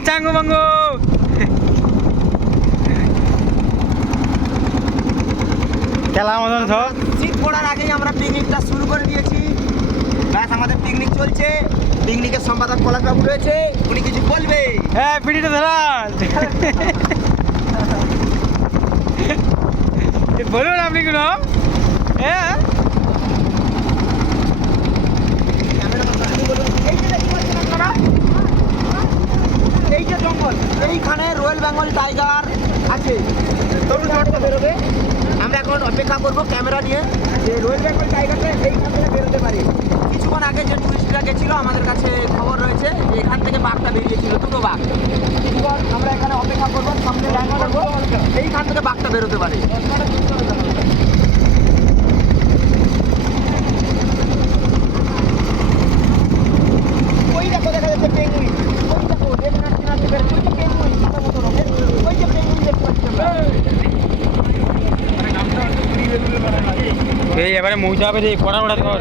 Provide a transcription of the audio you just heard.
উত্তরবঙ্গ খেলা মতন সব শীত পড়ার আগেই আমরা পিকনিকটা শুরু করে দিয়েছি। ব্যাস আমাদের পিকনিক চলছে। পিকনিকের সম্পাদক পলাশ বাবু রয়েছে। উনি কিছু বলবে? হ্যাঁ পিড়িটা ধরান। বলুন আপনি কোনো? হ্যাঁ? এইখানে রয়্যাল বেঙ্গল টাইগার আছে। বেরোবে। আমরা এখন অপেক্ষা করব ক্যামেরা নিয়ে যে রয়্যাল বেঙ্গল টাইগারটা এইখান থেকে বেরোতে পারে। কিছুক্ষণ আগে যে টুরিস্টরা গেছিল, আমাদের কাছে খবর রয়েছে যে এখান থেকে বাঘটা বেরিয়েছিল, দুটো বাঘ। কিছুক্ষণ আমরা এখানে অপেক্ষা করব, সামনে এইখান থেকে বাঘটা বেরোতে পারে। এই এবারে মৌজা হবে কড়া ওড়া ধর